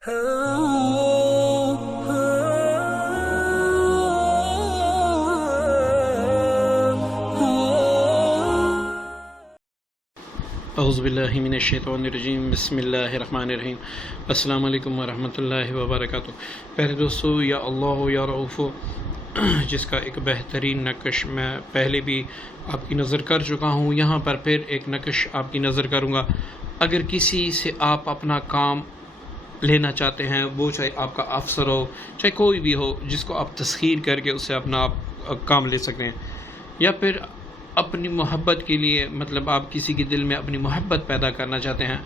اعوذ باللہ من الشیطان الرجیم، بسم اللہ الرحمن الرحیم۔ السلام علیکم ورحمۃ اللہ وبرکاتہ۔ پہلے دوستو، یا اللہ یا رؤوف، جس کا ایک بہترین نقش میں پہلے بھی آپ کی نظر کر چکا ہوں، یہاں پر پھر ایک نقش آپ کی نظر کروں گا۔ اگر کسی سے آپ اپنا کام لینا چاہتے ہیں، وہ چاہے آپ کا افسر ہو، چاہے کوئی بھی ہو، جس کو آپ تسخیر کر کے اس سے اپنا آپ کام لے سکتے ہیں، یا پھر اپنی محبت کے لیے، مطلب آپ کسی کے دل میں اپنی محبت پیدا کرنا چاہتے ہیں،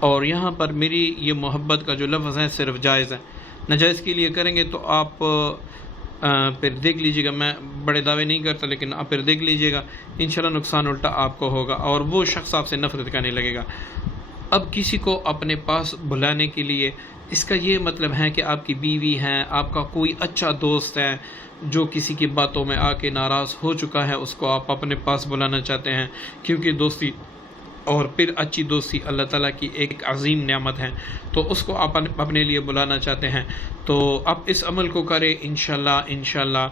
اور یہاں پر میری یہ محبت کا جو لفظ ہے صرف جائز ہے، ناجائز کے لیے کریں گے تو آپ پھر دیکھ لیجئے گا، میں بڑے دعوے نہیں کرتا لیکن آپ پھر دیکھ لیجئے گا، انشاءاللہ نقصان الٹا آپ کو ہوگا اور وہ شخص آپ سے نفرت کرنے لگے گا۔ اب کسی کو اپنے پاس بلانے کے لیے، اس کا یہ مطلب ہے کہ آپ کی بیوی ہیں، آپ کا کوئی اچھا دوست ہے جو کسی کی باتوں میں آ کے ناراض ہو چکا ہے، اس کو آپ اپنے پاس بلانا چاہتے ہیں، کیونکہ دوستی اور پھر اچھی دوستی اللہ تعالیٰ کی ایک عظیم نعمت ہے، تو اس کو آپ اپنے لیے بلانا چاہتے ہیں، تو آپ اس عمل کو کریں، انشاءاللہ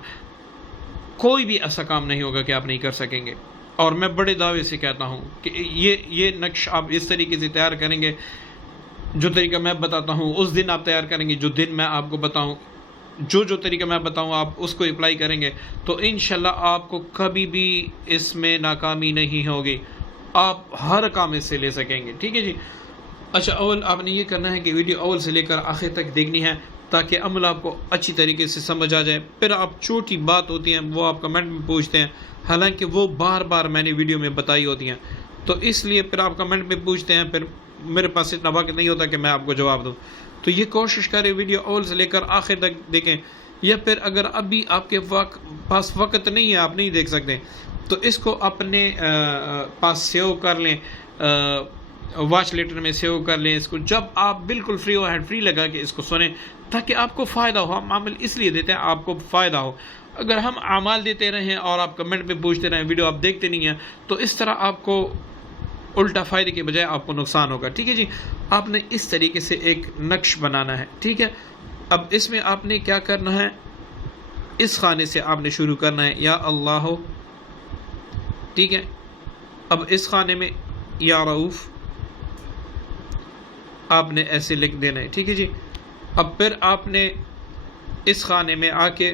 کوئی بھی ایسا کام نہیں ہوگا کہ آپ نہیں کر سکیں گے۔ اور میں بڑے دعوے سے کہتا ہوں کہ یہ نقش آپ اس طریقے سے تیار کریں گے، جو طریقہ میں بتاتا ہوں اس دن آپ تیار کریں گے، جو دن میں آپ کو بتاؤں، جو طریقہ میں بتاؤں آپ اس کو اپلائی کریں گے تو انشاءاللہ آپ کو کبھی بھی اس میں ناکامی نہیں ہوگی، آپ ہر کام اس سے لے سکیں گے، ٹھیک ہے جی۔ اچھا، اول آپ نے یہ کرنا ہے کہ ویڈیو اول سے لے کر آخر تک دیکھنی ہے تاکہ عمل آپ کو اچھی طریقے سے سمجھ آ جائے۔ پھر آپ چھوٹی بات ہوتی ہیں وہ آپ کمنٹ میں پوچھتے ہیں، حالانکہ وہ بار بار میں نے ویڈیو میں بتائی ہوتی ہیں، تو اس لیے پھر آپ کمنٹ میں پوچھتے ہیں، پھر میرے پاس اتنا وقت نہیں ہوتا کہ میں آپ کو جواب دوں، تو یہ کوشش کریں ویڈیو اول سے لے کر آخر تک دیکھیں، یا پھر اگر ابھی آپ کے پاس وقت نہیں ہے، آپ نہیں دیکھ سکتے، تو اس کو اپنے پاس سیو کر لیں، واچ لیٹر میں سیو کر لیں اس کو، جب آپ بالکل فری ہو، ہینڈ فری لگا کے اس کو سنیں تاکہ آپ کو فائدہ ہو۔ ہم عمل اس لیے دیتے ہیں آپ کو فائدہ ہو، اگر ہم اعمال دیتے رہیں اور آپ کمنٹ پہ پوچھتے رہیں، ویڈیو آپ دیکھتے نہیں ہیں، تو اس طرح آپ کو الٹا فائدے کے بجائے آپ کو نقصان ہوگا، ٹھیک ہے جی۔ آپ نے اس طریقے سے ایک نقش بنانا ہے، ٹھیک ہے۔ اب اس میں آپ نے کیا کرنا ہے، اس خانے سے آپ نے شروع کرنا ہے، یا اللہ، ٹھیک ہے۔ اب اس خانے میں یا رؤوف آپ نے ایسے لکھ دینا ہے، ٹھیک ہے جی۔ اب پھر آپ نے اس خانے میں آ کے